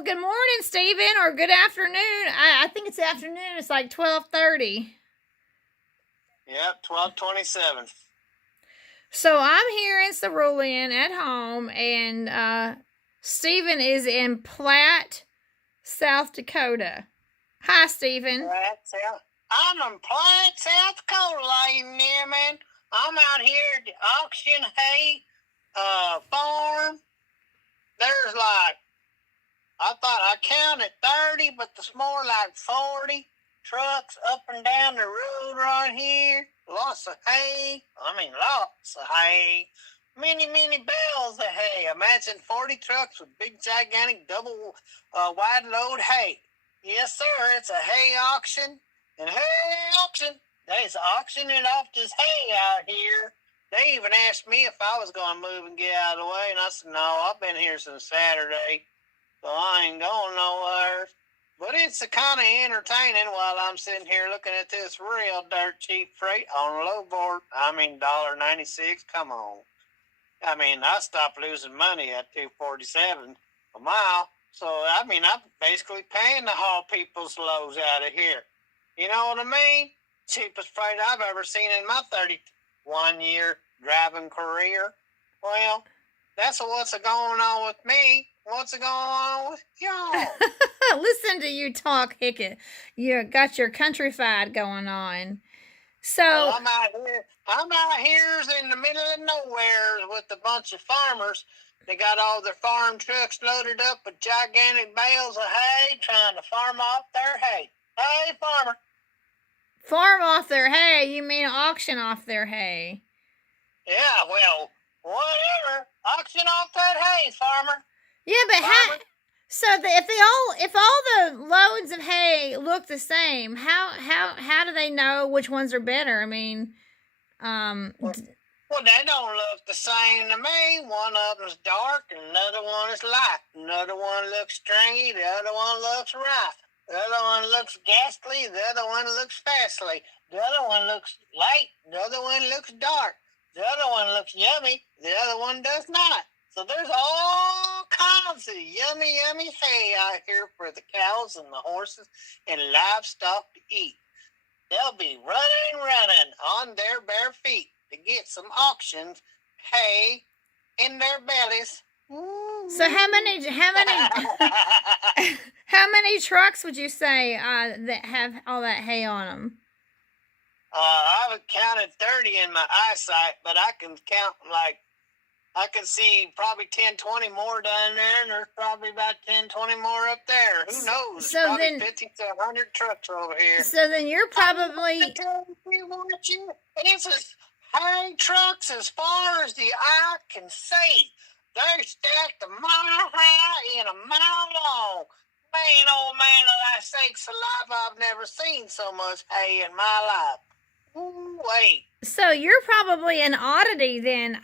Well, good morning, Stephen, or good afternoon. I think it's afternoon. It's like 12:30. Yep, 12:27. So I'm here in Cerulean at home, and Stephen is in Platte, South Dakota. Hi, Stephen. I'm in Platte, South Dakota, lady and man. I'm out here at the Auction Hay farm. There's I thought I counted 30, but there's more like 40 trucks up and down the road right here. Lots of hay. Lots of hay. Many bales of hay. Imagine 40 trucks with big, gigantic, double wide load hay. Yes, sir. It's a hay auction. And hay auction. They's auctioning off this hay out here. They even asked me if I was going to move and get out of the way. And I said, no, I've been here since Saturday. So I ain't going nowhere. But it's kind of entertaining while I'm sitting here looking at this real dirt cheap freight on a low board. $1.96. Come on. I stopped losing money at $2.47 a mile. So, I'm basically paying to haul people's loads out of here. You know what I mean? Cheapest freight I've ever seen in my 31-year driving career. Well, that's what's going on with me. What's going on with y'all? Listen to you talk, Hickett. You got your countrified going on. So well, I'm out here in the middle of nowhere with a bunch of farmers. They got all their farm trucks loaded up with gigantic bales of hay, trying to farm off their hay. Hey, farmer. Farm off their hay? You mean auction off their hay? Yeah, well, whatever. Auction off that hay, farmer. Yeah, but if all the loads of hay look the same, how do they know which ones are better? Well, they don't look the same to me. One of them's dark, and another one is light. Another one looks stringy. The other one looks right. The other one looks ghastly. The other one looks fastly. The other one looks light. The other one looks dark. The other one looks yummy. The other one does not. So there's all kinds of yummy hay out here for the cows and the horses and livestock to eat. They'll be running on their bare feet to get some auctions hay in their bellies. So how many trucks would you say that have all that hay on them? I haven't counted 30 in my eyesight, but I can count I can see probably 10, 20 more down there, and there's probably about 10, 20 more up there. Who knows? So probably 50 to 100 trucks over here. So then you're probably... It's as hay trucks as far as the eye can see. They're stacked a mile high and a mile long. Man, oh man, of thy sakes alive, I've never seen so much hay in my life. Ooh, wait. So you're probably an oddity then.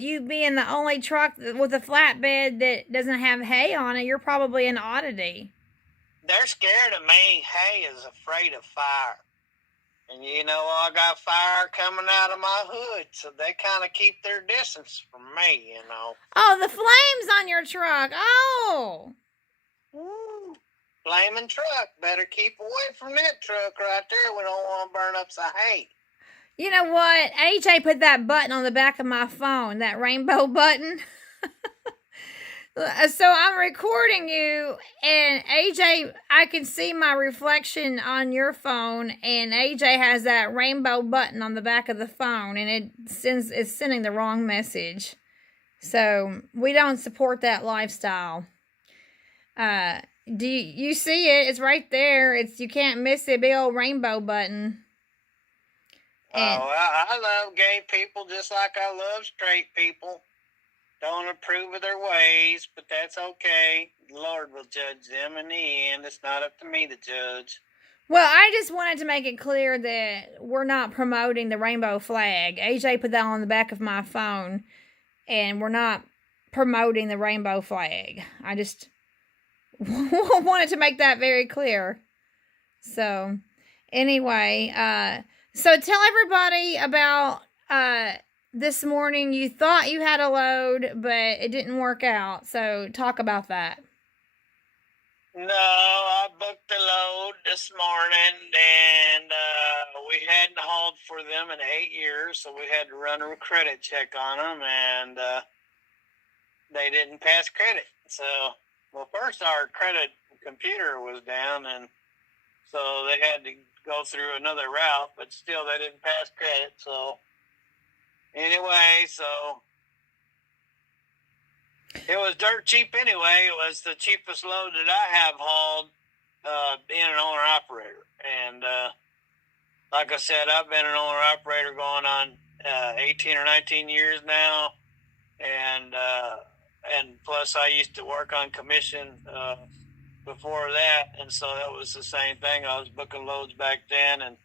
You being the only truck with a flatbed that doesn't have hay on it, you're probably an oddity. They're scared of me. Hay is afraid of fire. And I got fire coming out of my hood, so they kind of keep their distance from me, Oh, the flames on your truck. Oh. Ooh. Flaming truck. Better keep away from that truck right there. We don't want to burn up some hay. You know what? AJ put that button on the back of my phone, that rainbow button. So I'm recording you, and AJ, I can see my reflection on your phone, and AJ has that rainbow button on the back of the phone, and it's sending the wrong message. So we don't support that lifestyle. Do you see it? It's right there. You can't miss it. Big old rainbow button. I love gay people just like I love straight people. Don't approve of their ways, but that's okay. The Lord will judge them in the end. It's not up to me to judge. Well, I just wanted to make it clear that we're not promoting the rainbow flag. AJ put that on the back of my phone, and we're not promoting the rainbow flag. I just wanted to make that very clear. So, anyway, so tell everybody about this morning. You thought you had a load, but it didn't work out. So talk about that. No, I booked the load this morning, and we hadn't hauled for them in 8 years, so we had to run a credit check on them, and they didn't pass credit. So, well, first our credit computer was down, and so they had to go through another route, but still they didn't pass credit. So, anyway, so it was dirt cheap anyway. It was the cheapest load that I have hauled being an owner-operator. And like I said, I've been an owner-operator going on 18 or 19 years now. And plus I used to work on commission before that. And so that was the same thing. I was booking loads back then. And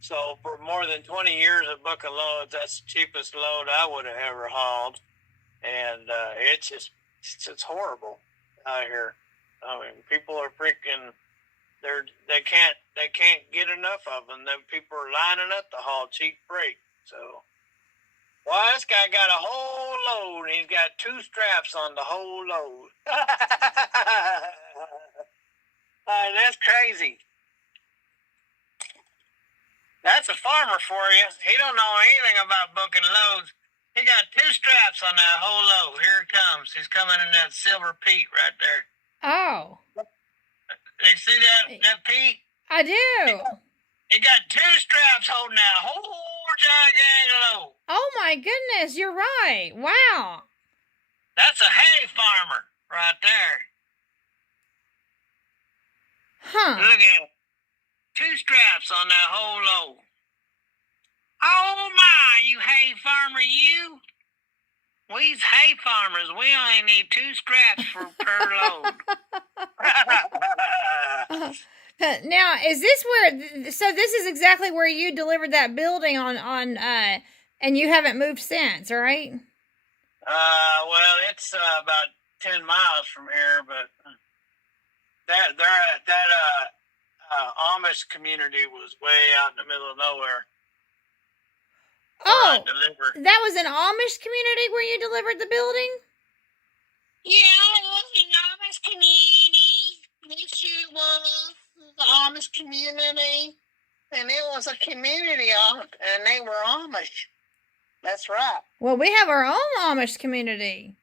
so for more than 20 years of booking loads, that's the cheapest load I would have ever hauled. And it's horrible out here. I mean, people are freaking. They can't get enough of them. Then people are lining up to haul cheap freight. So, well, this guy got a whole load. He's got 2 straps on the whole load. That's crazy. That's a farmer for you. He don't know anything about booking loads. He got 2 straps on that whole load. Here it comes. He's coming in that silver Pete right there. Oh. You see that Pete? I do. He got 2 straps holding that whole gigantic load. Oh my goodness, you're right. Wow. That's a hay farmer right there. Huh. Look at it. 2 straps on that whole load. Oh my, you hay farmer, you. We's hay farmers. We only need 2 straps per load. Now, is this where? So this is exactly where you delivered that building on and you haven't moved since, right? Well, it's about 10 miles from here, but that Amish community was way out in the middle of nowhere. Oh, that was an Amish community where you delivered the building? Yeah, it was an Amish community. It sure was the Amish community. And it was a community, and they were Amish. That's right. Well, we have our own Amish community.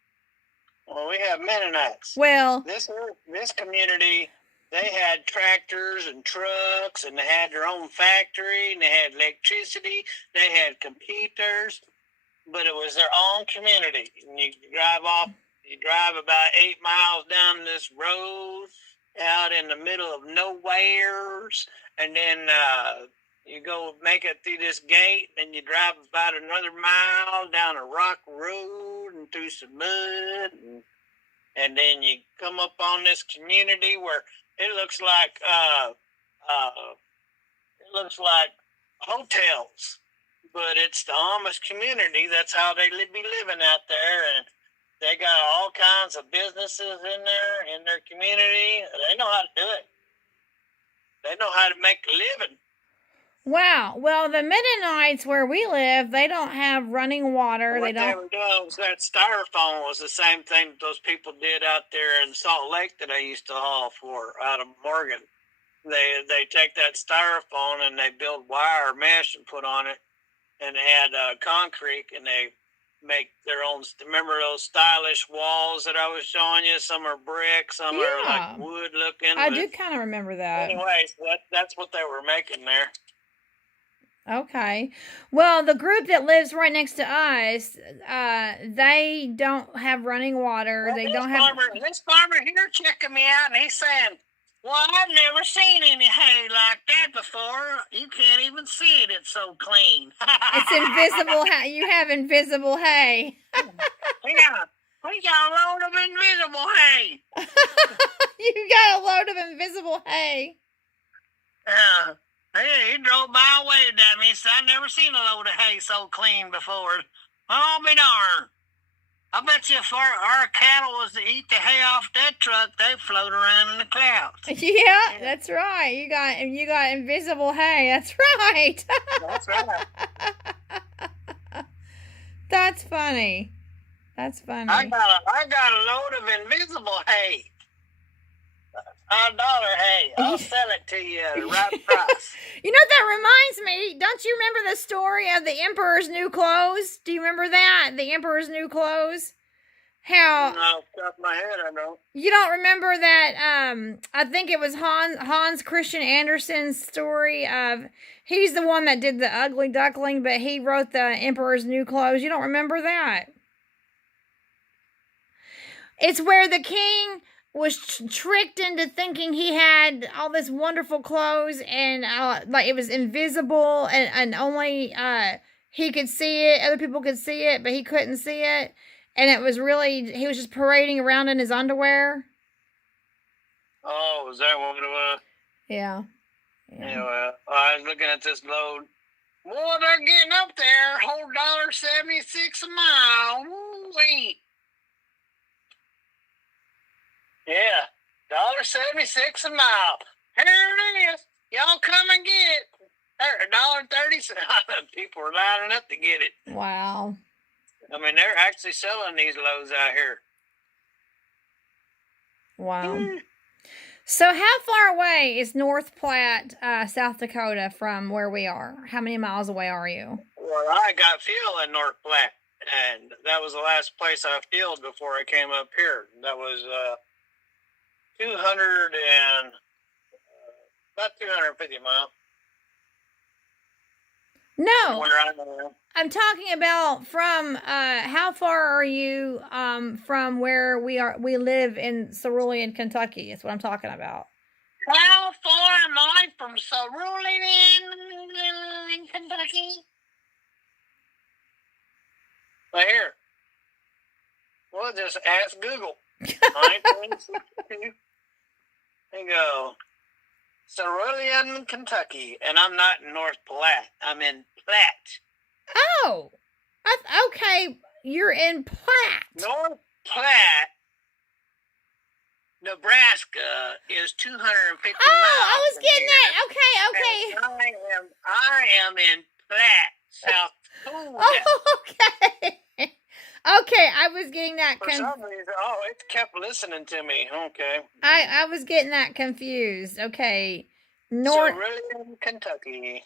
Well, we have Mennonites. Well, this community, they had tractors and trucks, and they had their own factory, and they had electricity, they had computers, but it was their own community. And you drive about 8 miles down this road out in the middle of nowheres, and then you go make it through this gate, and you drive about another mile down a rock road and through some mud, and then you come up on this community where it looks like hotels, but it's the Amish community. That's how they be living out there, and they got all kinds of businesses in their community. They know how to do it. They know how to make a living. Wow. Well, the Mennonites where we live, they don't have running water. What they were doing was that styrofoam was the same thing that those people did out there in Salt Lake that I used to haul for out of Morgan. They take that styrofoam and they build wire mesh and put on it, and they add concrete, and they make their own. Remember those stylish walls that I was showing you? Some are brick, some are like wood looking. I do kind of remember that. Anyway, so that's what they were making there. Okay. Well, the group that lives right next to us, they don't have running water. Well, they don't have. This farmer here checking me out, and he's saying, "Well, I've never seen any hay like that before. You can't even see it. It's so clean." It's invisible hay. You have invisible hay. We got a load of invisible hay. You got a load of invisible hay. Yeah. Hey, he drove by and waved at me. He said, "I've never seen a load of hay so clean before." I'll be darned. I bet you if our cattle was to eat the hay off that truck, they'd float around in the clouds. Yeah, that's right. You got invisible hay. That's right. That's right. That's funny. That's funny. I got a load of invisible hay. Hey, I'll sell it to you at the right price. You know, that reminds me, don't you remember the story of the Emperor's New Clothes? Do you remember that? The Emperor's New Clothes? How... No, off the top of my head, I don't. You don't remember that, I think it was Hans Christian Andersen's story of... He's the one that did the Ugly Duckling, but he wrote the Emperor's New Clothes. You don't remember that? It's where the king was tricked into thinking he had all this wonderful clothes, and like it was invisible, and only he could see it. Other people could see it, but he couldn't see it. And it was really, he was just parading around in his underwear. Oh, was that what it was? Yeah. Yeah, well, I was looking at this load. Boy, they're getting up there. Whole $1.76 a mile. Woo-wee. Yeah, $1.76 a mile. Here it is. Y'all come and get it. $1.30. People are lining up to get it. Wow. I mean, they're actually selling these loads out here. Wow. So how far away is North Platte, South Dakota from where we are? How many miles away are you? Well, I got fuel in North Platte, and that was the last place I fueled before I came up here. That was about 250 miles. No, Where I am. I'm talking about from how far are you from where we live in Cerulean, Kentucky. That's what I'm talking about. How far am I from Cerulean, Kentucky? Well, here. We'll just ask Google. 1962. There you go. Cerulean, Kentucky. And I'm not in North Platte. I'm in Platte. Oh, okay. You're in Platte. North Platte, Nebraska is 250 miles. I was getting that. Okay. I am in Platte, South Dakota. Oh, okay. Okay, I was getting that. For some reason, it kept listening to me. Okay. I was getting that confused. Okay. Cerulean, Kentucky.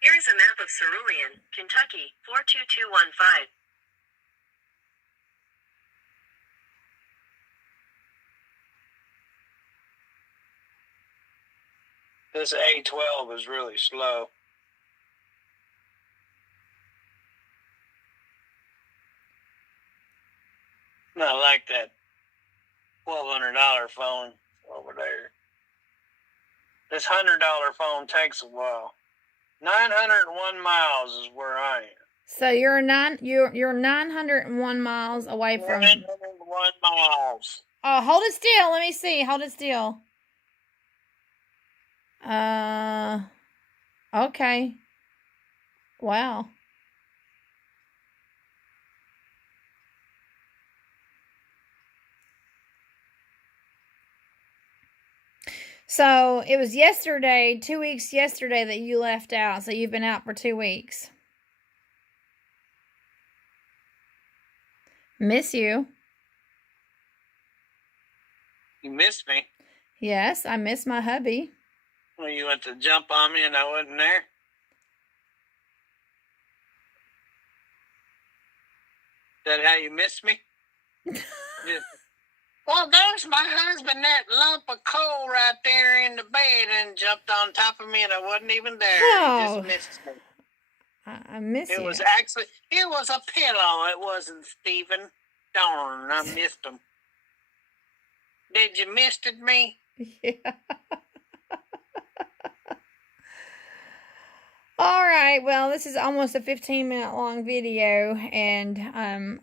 Here is a map of Cerulean, Kentucky, 42215. This A12 is really slow. Not like that $1,200 phone over there. This $100 phone takes a while. 901 miles is where I am. So you're 901 miles away from 901 miles. Oh, hold it still. Let me see. Hold it still. Okay. Wow. So it was yesterday, 2 weeks yesterday that you left out. So you've been out for 2 weeks. Miss you. You missed me. Yes, I miss my hubby. Well, you went to jump on me and I wasn't there. Is that how you missed me? Well, there's my husband, that lump of coal right there in the bed, and jumped on top of me, and I wasn't even there. Oh. He just missed me. I miss you. It was a pillow. It wasn't Stephen. Darn, I missed him. Did you miss me? Yeah. All right, well, this is almost a 15-minute long video, and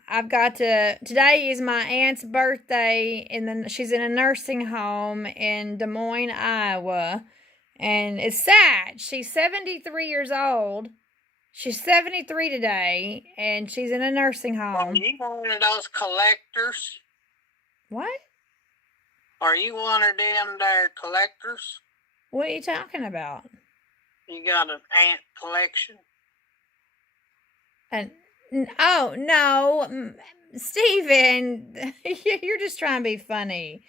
I've got to, today is my aunt's birthday, and then she's in a nursing home in Des Moines, Iowa, and it's sad. She's 73 years old. She's 73 today, and she's in a nursing home. Are you one of those collectors? What? Are you one of them there collectors? What are you talking about? You got an ant collection? Oh, no, Stephen, you're just trying to be funny.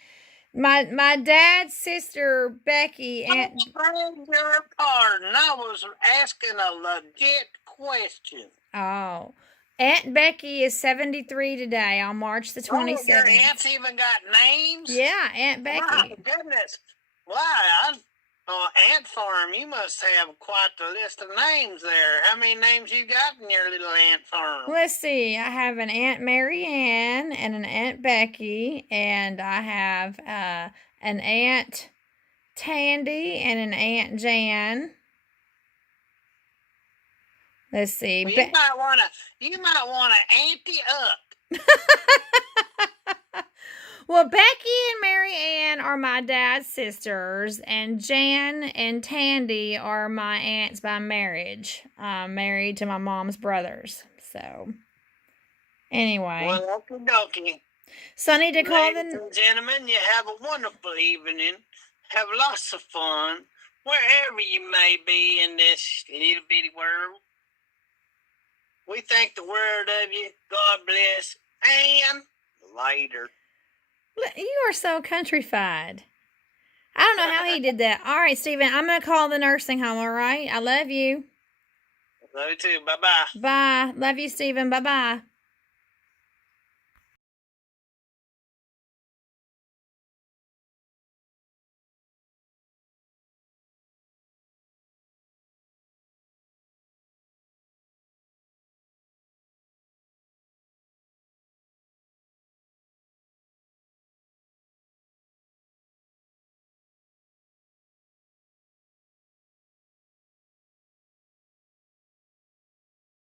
My dad's sister Becky I and beg your pardon. I was asking a legit question. oh, Aunt Becky is 73 today on March the Oh, your 27th. aunts even got names? Yeah, Aunt My Becky. goodness. Why? Ant farm, you must have quite the list of names there. How many names you got in your little ant farm? Let's see. I have an Aunt Mary Ann and an Aunt Becky, and I have an Aunt Tandy and an Aunt Jan. Let's see. Well, you might wanna ante up. Well, Becky and Mary Ann are my dad's sisters, and Jan and Tandy are my aunts by marriage. I'm married to my mom's brothers. So, anyway. Well, okie dokie. So I need to call Ladies the... and gentlemen, you have a wonderful evening. Have lots of fun wherever you may be in this little bitty world. We think the world of you. God bless. And later. You are so countrified. I don't know how he did that. All right, Stephen, I'm going to call the nursing home, all right? I love you. Love you too. Bye-bye. Bye. Love you, Stephen. Bye-bye.